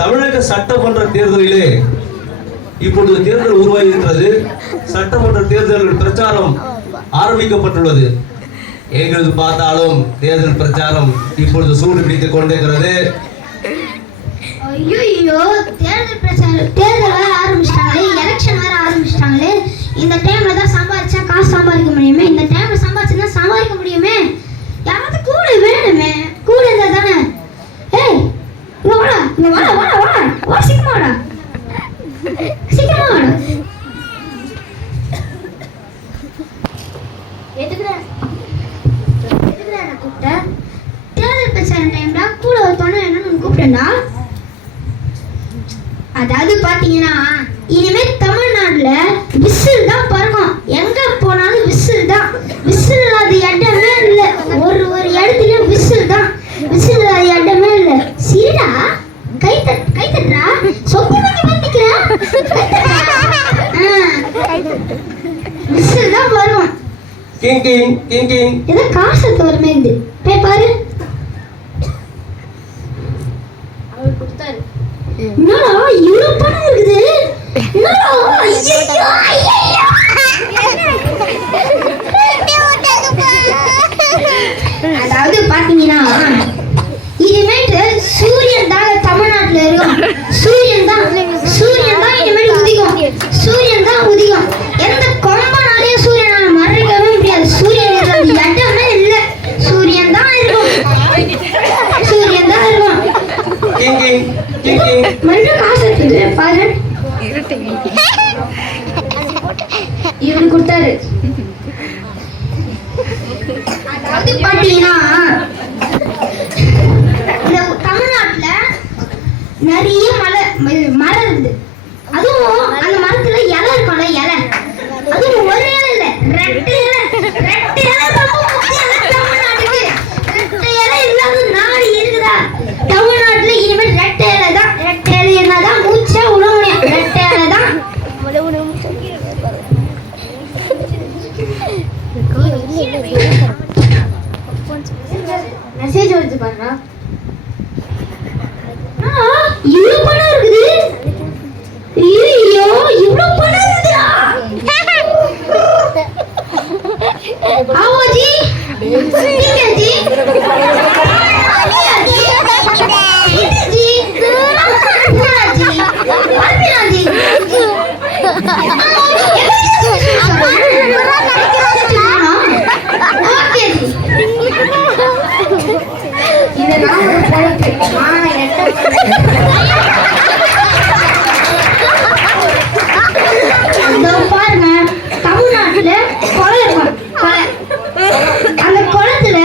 தமிழக சட்டமன்ற தேர்தலிலே இப்பொழுது தேர்தல் உருவாகி இருக்கிறது. சட்டமன்ற தேர்தல் பிரச்சாரம் ஆரம்பிக்கப்பட்டுள்ளது. எங்களுக்கு பார்த்தாலும் தேர்தல் பிரச்சாரம் இப்பொழுது சூடு பிடித்துக் கொண்டிருக்கிறது. ஐயோ, தேர்தல் பிரச்சாரம், தேர்தல் வேற ஆரம்பிச்சிட்டாங்களே, எலெக்ஷன் வேற ஆரம்பிச்சிட்டாங்களே. இந்த டைம்ல தான் சம்பாதிச்சா காசு சம்பாதிக்க முடியுமே, இந்த டைம்ல சம்பாதிச்சா சம்பாதிக்க முடியுமே. யாராவது கூட வேணுமே, கூட இருந்தா தானே. ஏய், இங்க வாடா, இங்க வாடா, வாடா, வாடா, வா, சீக்கிரமா வாடா, சீக்கிரமா வாடா. எதுக்குடா நான் கூப்பிட்டேன்? தேர்தல் பிரச்சாரம் டைம்ல கூட ஒரு தொண்ணு என்னன்னு கூப்பிட்டேன்டா. அதாவது பாத்தீங்கன்னா இனிமே தமிழ்நாட்டுல விசில் தான் பறக்கும். எங்க போனாலும் விசில் தான். விசில் இல்லாத இடமே இல்ல. ஒரு இடத்துல விசில் தான். விசில் இல்லாத இடமே இல்ல. சீடா கை தட்டுறா, சொத்தி பண்ணி பார்த்துக்கிறா. விசில் தான் வரும். King king king king. ஏதோ காசு வருமே இது. போய் பாரு. அவர் கொடுத்தாரு. என்னடா இவ்ளோ பணம் இருக்குது? என்னடா? அதாவது பாத்தீங்கன்னா இனிமேட்டு சூரியன் தான் தமிழ்நாட்டுல இருக்கும். சூரியன் தான் இனிமேல் உதிக்கும். சூரியன் தான் உதிக்கும். எந்த கொம்பனாலே சூரியனால மறைக்கவே முடியாது. சூரியன் இடமே இல்ல. சூரியன் தான் இருக்கும். சூரியன் தான் இருக்கும். மறுபடியும் காசு இருக்குது பாரு. இவரு கொடுத்தாரு. அதாவது பாத்தீங்கன்னா இந்த தமிழ்நாட்டுல நிறைய மரம் இருக்குது. அதுவும் அந்த மரத்துல இலை இருக்கும்ல, இலை. அதுவும் ஒரு இலை இல்ல, ரெண்டு இலை. ரொம்ப முக்கியம் தமிழ்நாட்டுக்கு. ரெட்டை இலை இல்லாத நாடு இருக்குதா? தமிழ்நாட்டுல இனிமேல் ரெட்டை இலை தான். ரெட்டை இலை இருந்தாதான் மூச்சா விட முடியும். ரெட்டை இலை தான். மெசேஜ் வருது பாருடா. இவ்வளவு பணம் இருக்குது. ஐயோ, இவ்வளவு பணம் இருக்குதா? ஆவோஜி, டிங்கஜி, ஆலியாஜி, இதிஜி, பூராஜி, அல்பினாஜி. பாருங்க, தமிழ்நாட்டுல குளம் இருக்கும். அந்த குளத்துல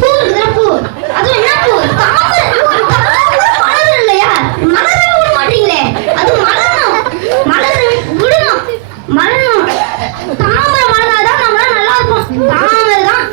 பூ இருக்குதா? பூ, அது என்ன பூ? மலர் இல்லையா? மலர விட மாட்டீங்களே. அது மலரணும், விடணும், மலரணும். தாமரை மலர்தான் நம்மளால நல்லா இருக்கும். தாமரை தான்.